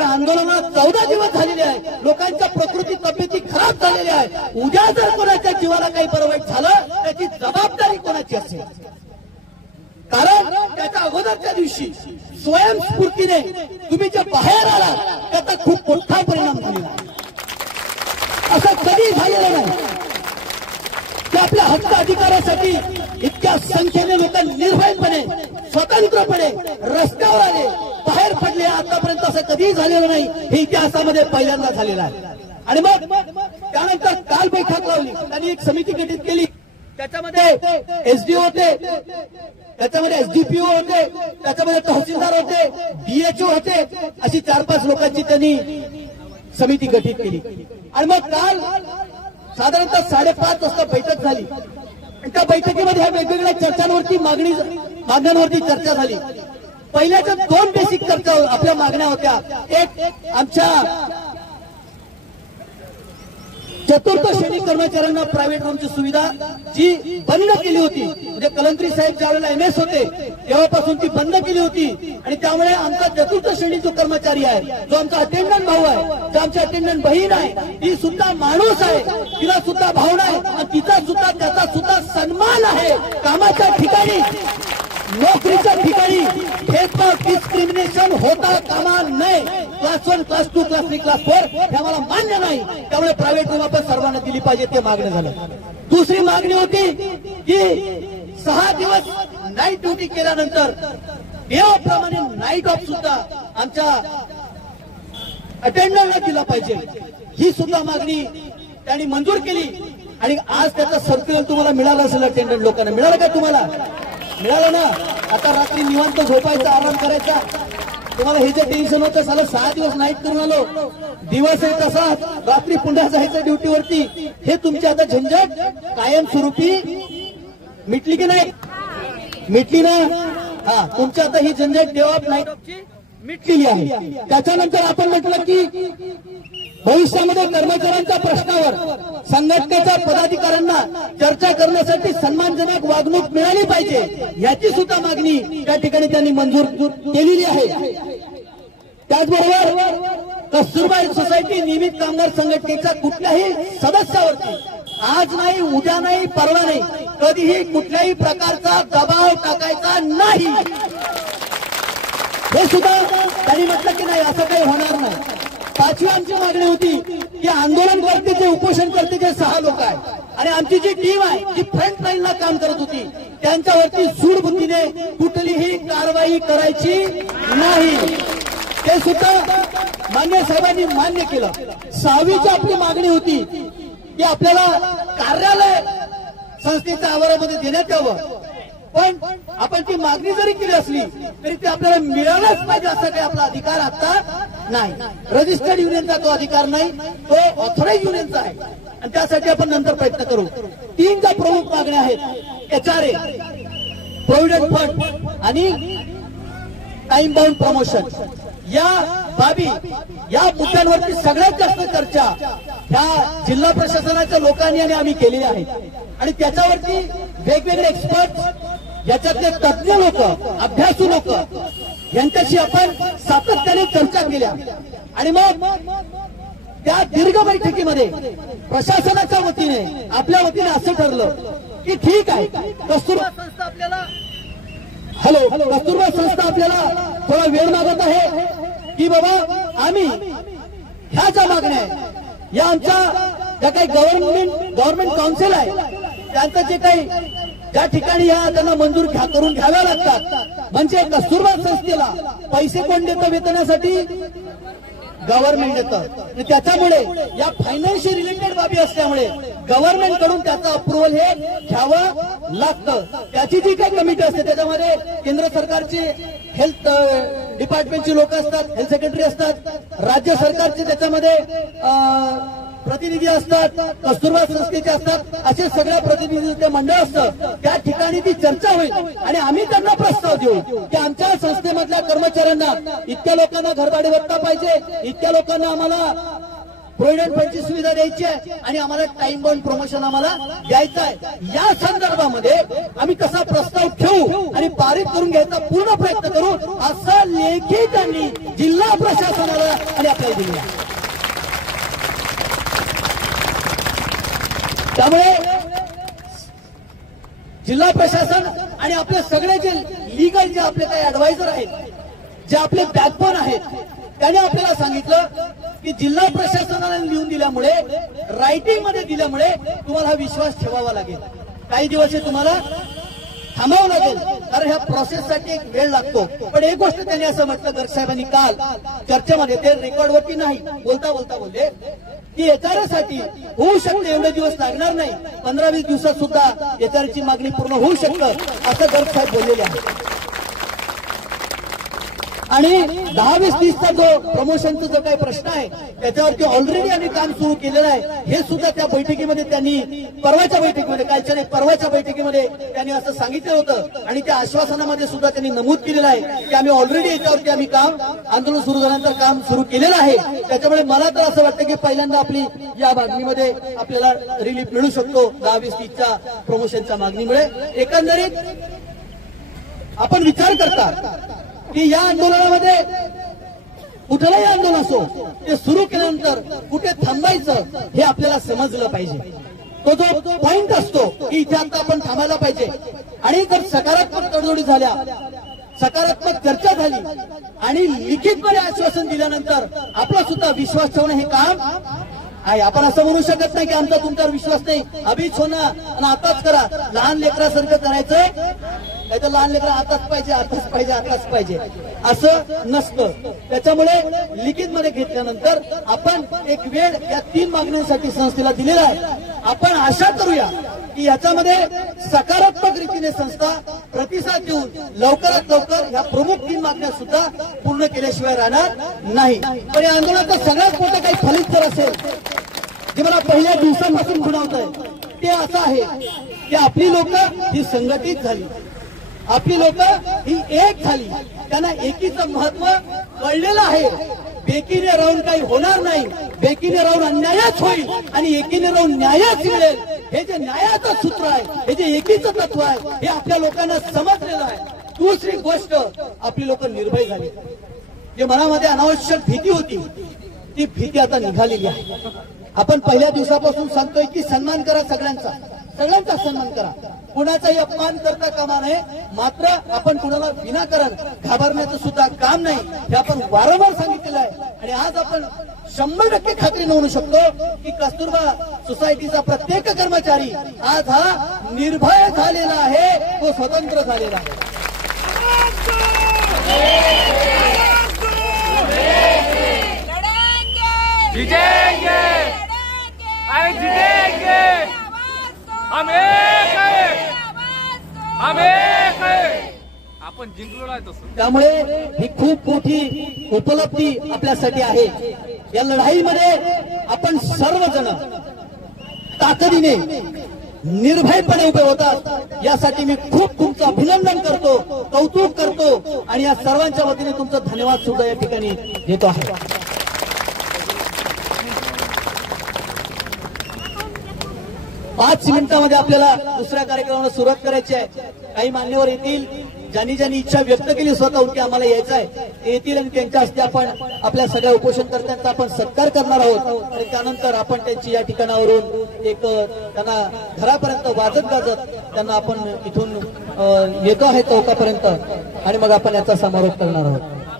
कारण आंदोलनाला 14 दिवस झालेले आहे, लोकांच्या प्रकृती तब्येती खराब झालेल्या आहे। उद्या जर कोणाच्या जीवाला काही बरं वाईट झालं त्याची जबाबदारी कोणाची असेल? कारण त्याच्या अगोदरच्या दिवशी स्वयंस्फूर्तीने तुम्ही जे बाहेर आला त्याचा खूप मोठा परिणाम झालेला आहे। असं कधी झालेलं नाही की आपल्या हक्क अधिकारासाठी इतक्या संख्येने लोक निर्भयपणे स्वतंत्रपणे रस्त्यावर आले, बाहेर पडले। आतापर्यंत असं कधीही झालेलं नाही, हे इतिहासामध्ये पहिल्यांदा झालेलं आहे। आणि मग त्यानंतर काल बैठक लावली, त्यांनी एक समिती गठीत केली, त्याच्यामध्ये एसडीओ होते, त्याच्यामध्ये एसडीपीओ होते, त्याच्यामध्ये तहसीलदार होते, डीएचओ होते, अशी 4-5 लोकांची त्यांनी समिती गठीत केली। आणि मग काल साधारणतः 5:30 वाजता बैठक झाली। त्या बैठकीमध्ये ह्या वेगवेगळ्या चर्चांवरती मागण्यांवरती चर्चा झाली। पहिल्याच्या 2 बेसिक चर्चा आपल्या मागण्या होत्या। एक, आमच्या चतुर्थ श्रेणी कर्मचाऱ्यांना प्रायव्हेट रूमची सुविधा जी बंद केली होती, म्हणजे कलंत्री साहेब ज्यावेळेला एमएस होते तेव्हापासून ती बंद केली होती। आणि त्यामुळे आमचा चतुर्थ श्रेणी जो कर्मचारी आहे, जो आमचा अटेंडंट भाऊ आहे, जो आमची अटेंडंट बहीण आहे, ती सुद्धा माणूस आहे, तिला सुद्धा भावना आहे आणि तिचा सुद्धा त्याचा सुद्धा सन्मान आहे। कामाच्या ठिकाणी नोकरीच्या ठिकाणी भेदभाव डिस्क्रिमिनेशन होता कामा नये। क्लास 1, क्लास 2, क्लास 3, क्लास 4 हे आम्हाला मान्य नाही, त्यामुळे प्रायव्हेट रूम आपण सर्वांना दिली पाहिजे, ते मागणं झालं। दुसरी मागणी होती की 6 दिवस नाईट ड्युटी केल्यानंतर देवाप्रमाणे नाईट ऑफ सुद्धा आमच्या अटेंडंटला दिला पाहिजे, ही सुद्धा मागणी त्यांनी मंजूर केली। आणि आज त्याचा सर्क्युलर तुम्हाला मिळाला असेल, अटेंडंट लोकांना मिळालं का? तुम्हाला मिळालं ना? आता रात्री निवांत झोपायचा, आराम करायचा। तुम्हाला हे जे टेन्शन होतं, साला 6 दिवस नाईट करून आलो, दिवस आहे तसा, रात्री पुन्हा जायचं ड्युटीवरती, हे तुमची आता झंझट कायमस्वरूपी मिटली की नाही? मिटली ना? हा, तुमची आता ही झंझट डे ऑफ नाईट ऑफची मिटलेली आहे। त्याच्यानंतर आपण म्हटलं की भविष्यामध्ये कर्मचाऱ्यांच्या प्रश्नावर संघटनेच्या पदाधिकाऱ्यांना चर्चा करण्यासाठी सन्मानजनक वागणूक मिळाली पाहिजे, याची सुद्धा मागणी त्या ठिकाणी त्यांनी मंजूर केलेली आहे। त्याचबरोबर कस्तुरबा सोसायटी नियमित कामगार संघटनेच्या कुठल्याही सदस्यावरती आज नाही, उद्या नाही, परवा नाही, कधीही कुठल्याही प्रकारचा दबाव टाकायचा नाही, हे सुद्धा त्यांनी म्हटलं की नाही, असं काही होणार नाही। 5वी आमची मागणी होती की आंदोलन करते जे उपोषण करते जे 6 लोक आहेत आणि आमची जी टीम आहे जी फ्रंट लाईनला काम करत होती त्यांच्यावरती सूडबुद्धीने कुठलीही कारवाई करायची नाही, ते सुद्धा मान्य साहेबांनी मान्य केलं। 6वीची आपली मागणी होती की आपल्याला कार्यालय संस्थेच्या आवारामध्ये देण्यात यावं, पण आपण ती मागणी जरी केली असली तरी ते आपल्याला मिळालंच पाहिजे असा काही आपला अधिकार आता नाही। रजिस्टर्ड युनियनचा तो अधिकार नाही, तो ऑथराइज युनियनचा आहे आणि त्यासाठी आपण नंतर प्रयत्न करू। 3 ज्या प्रमुख मागण्या आहेत, एचआरए, प्रोव्हिडंट फंड आणि टाइम बाउंड प्रमोशन, या बाबी, या मुद्द्यांवरती सगळ्यात जास्त चर्चा ह्या जिल्हा प्रशासनाच्या लोकांनी आणि आम्ही केलेली आहे। आणि त्याच्यावरती वेगवेगळे एक्सपर्ट, याच्यातले तज्ञ लोक, अभ्यासू लोक यांच्याशी आपण सातत्याने चर्चा केल्या। आणि मग त्या दीर्घ बैठकीमध्ये प्रशासनाच्या वतीने, आपल्या वतीने असं ठरलं की ठीक आहे, कस्तुरबा संस्था आपल्याला कस्तुरबा संस्था आपल्याला थोडा वेळ मागत आहे की बाबा आम्ही ह्या ज्या मागण्या आहे, या आमच्या ज्या काही गव्हर्नमेंट काउन्सिल आहे त्यांचं जे काही ज्या ठिकाणी ह्या त्यांना मंजूर करून घ्याव्या लागतात, म्हणजे कस्तुरबा संस्थेला पैसे कोण देतं वेतनासाठी? गव्हर्नमेंट देतं। त्याच्यामुळे या फायनान्शियल रिलेटेड बाबी असल्यामुळे गव्हर्नमेंट कडून त्याचं अप्रुव्हल हे घ्यावं लागतं। त्याची जी काही कमिटी असते त्याच्यामध्ये केंद्र सरकारचे हेल्थ डिपार्टमेंटची लोक असतात, हेल्थ सेक्रेटरी असतात, राज्य सरकारचे त्याच्यामध्ये प्रतिनिधी असतात, कस्तुरबा संस्थेचे असतात, असे सगळ्या प्रतिनिधीचे मंडळ असतं। त्या ठिकाणी ती चर्चा होईल आणि आम्ही त्यांना प्रस्ताव देऊ की आमच्या संस्थेमधल्या कर्मचाऱ्यांना इतक्या लोकांना घरभाडे भत्ता पाहिजे, इतक्या लोकांना आम्हाला प्रोव्हिडंट फंडची सुविधा द्यायची आहे आणि आम्हाला टाइम बाउंड प्रमोशन आम्हाला द्यायचं आहे। या संदर्भामध्ये आम्ही कसा प्रस्ताव ठेवू आणि पारित करून घ्यायचा पूर्ण प्रयत्न करू, असं लेखी त्यांनी जिल्हा प्रशासनाला आपल्याला दिली आहे. त्यामुळे जिल्हा प्रशासन आणि आपले सगळे जे लीगल जे आपले काही ऍडवायझर आहेत, जे आपले बॅकबोन आहेत, त्याने आपल्याला सांगितलं की जिल्हा प्रशासनाने लिहून दिल्यामुळे, रायटिंग मध्ये दिल्यामुळे तुम्हाला हा विश्वास ठेवावा लागेल. काही दिवस हे तुम्हाला थांबावं लागेल, कारण ह्या प्रोसेससाठी एक वेळ लागतो. पण एक गोष्ट त्यांनी असं म्हटलं गर्ग साहेबांनी काल चर्चेमध्ये, ते रेकॉर्डवरती नाही, बोलता बोलता बोलले की एचआरसाठी होऊ शकते, एवढे दिवस लागणार नाही, 15-20 दिवसात सुद्धा एचआरची मागणी पूर्ण होऊ शकतं, असं गर्ग साहेब बोललेले आहे. आणि 10-20-30चा जो प्रमोशनचा जो काही प्रश्न आहे त्याच्यावरती ऑलरेडी आम्ही काम सुरू केलेलं आहे. हे सुद्धा त्या बैठकीमध्ये त्यांनी, परवाच्या बैठकीमध्ये, कालच्या नाही परवाच्या बैठकीमध्ये त्यांनी असं सांगितलं होतं. आणि त्या आश्वासनामध्ये सुद्धा त्यांनी नमूद केलेलं आहे की आम्ही ऑलरेडी याच्यावरती आम्ही काम, आंदोलन सुरू झाल्यानंतर काम सुरू केलेलं आहे. त्याच्यामुळे मला तर असं वाटतं की पहिल्यांदा आपली या मागणीमध्ये आपल्याला रिलीफ मिळू शकतो 10-20-30च्या प्रमोशनच्या मागणीमुळे. एकंदरीत आपण विचार करता की या आंदोलनामध्ये कुठलंही आंदोलन असो, ते सुरू केल्यानंतर कुठे थांबायचं हे आपल्याला समजलं पाहिजे. तो जो पॉइंट असतो की इथे आता आपण थांबायला पाहिजे. आणि जर सकारात्मक तडजोडी झाल्या, सकारात्मक चर्चा झाली आणि लिखितपणे आश्वासन दिल्यानंतर आपला सुद्धा विश्वास ठेवणं हे काम आहे. आपण असं म्हणू शकत नाही की आमचा तुमच्यावर विश्वास नाही, अभिच हो ना आणि आताच करा, लहान लेकरासारखं करायचंय, नाही तर लहान लेकरं आताच पाहिजे, आताच पाहिजे, आताच पाहिजे असं नसतं. त्याच्यामुळे लिखितमध्ये घेतल्यानंतर आपण एक वेळ या 3 मागण्यांसाठी संस्थेला दिलेला आहे. आपण आशा करूया की याच्यामध्ये सकारात्मक रीतीने संस्था प्रतिसाद देऊन लवकरात लवकर ह्या प्रमुख 3 मागण्या सुद्धा पूर्ण केल्याशिवाय राहणार नाही. पण या आंदोलनाचं सगळ्यात मोठं काही फलित जर असेल, जे मला पहिल्या दिवसापासून खुणावत आहे, ते असं आहे की आपली लोक ही संघटित झाली, आपली लोक ही एक झाली, त्यांना एकीचं महत्व कळलेलं आहे. बेकीने राहून काही होणार नाही, बेकीने राहून अन्यायच होईल आणि एकीने राहून न्यायच मिळेल. हे जे न्यायाचं सूत्र आहे, हे जे एकीचं तत्व आहे, हे आपल्या लोकांना समजलेलं आहे. दुसरी गोष्ट, आपली लोक निर्भय झाली. जे मनामध्ये अनावश्यक भीती होती, ती भीती आता निघालेली आहे. आपण पहिल्या दिवसापासून सांगतोय की सन्मान करा, सगळ्यांचा, सगळ्यांचा सन्मान करा, कुणाचाही अपमान करता कामा नये. मात्र आपण कुणाला विनाकारण घाबरण्याचं सुद्धा काम नाही, हे आपण वारंवार सांगितलेलं आहे. आणि आज आपण 100% खात्रीने म्हणू शकतो की कस्तुरबा सोसायटीचा प्रत्येक कर्मचारी आज हा निर्भय झालेला आहे, तो स्वतंत्र झालेला आहे. जीतेंगे, अरे जीतेंगे, हम एक है, हम एक है. आपण जिंकलो आहे तसं. त्यामुळे ही खूप मोठी उपलब्धी आपल्यासाठी आहे. या लढाईमध्ये आपण सर्वजण ताकदीने निर्भयपणे उभे होतात, यासाठी मी खूप तुमचं अभिनंदन करतो, कौतुक करतो आणि या सर्वांच्या वतीने तुमचं धन्यवाद सुद्धा या ठिकाणी देतो आहे. पाच मिनिटांमध्ये आपल्याला दुसऱ्या कार्यक्रमाला सुरुवात करायची आहे. काही मान्यवर येतील, ज्यांनी ज्यांनी इच्छा व्यक्त केली स्वतःहून की आम्हाला यायचं आहे, येतील आणि त्यांच्या हस्ते आपण आपल्या सगळ्या उपोषणकर्त्यांचा आपण सत्कार करणार आहोत. आणि त्यानंतर आपण त्यांची या ठिकाणावरून एक त्यांना घरापर्यंत वाजत गाजत त्यांना आपण इथून येतो आहे चौकापर्यंत आणि मग आपण याचा समारोप करणार आहोत.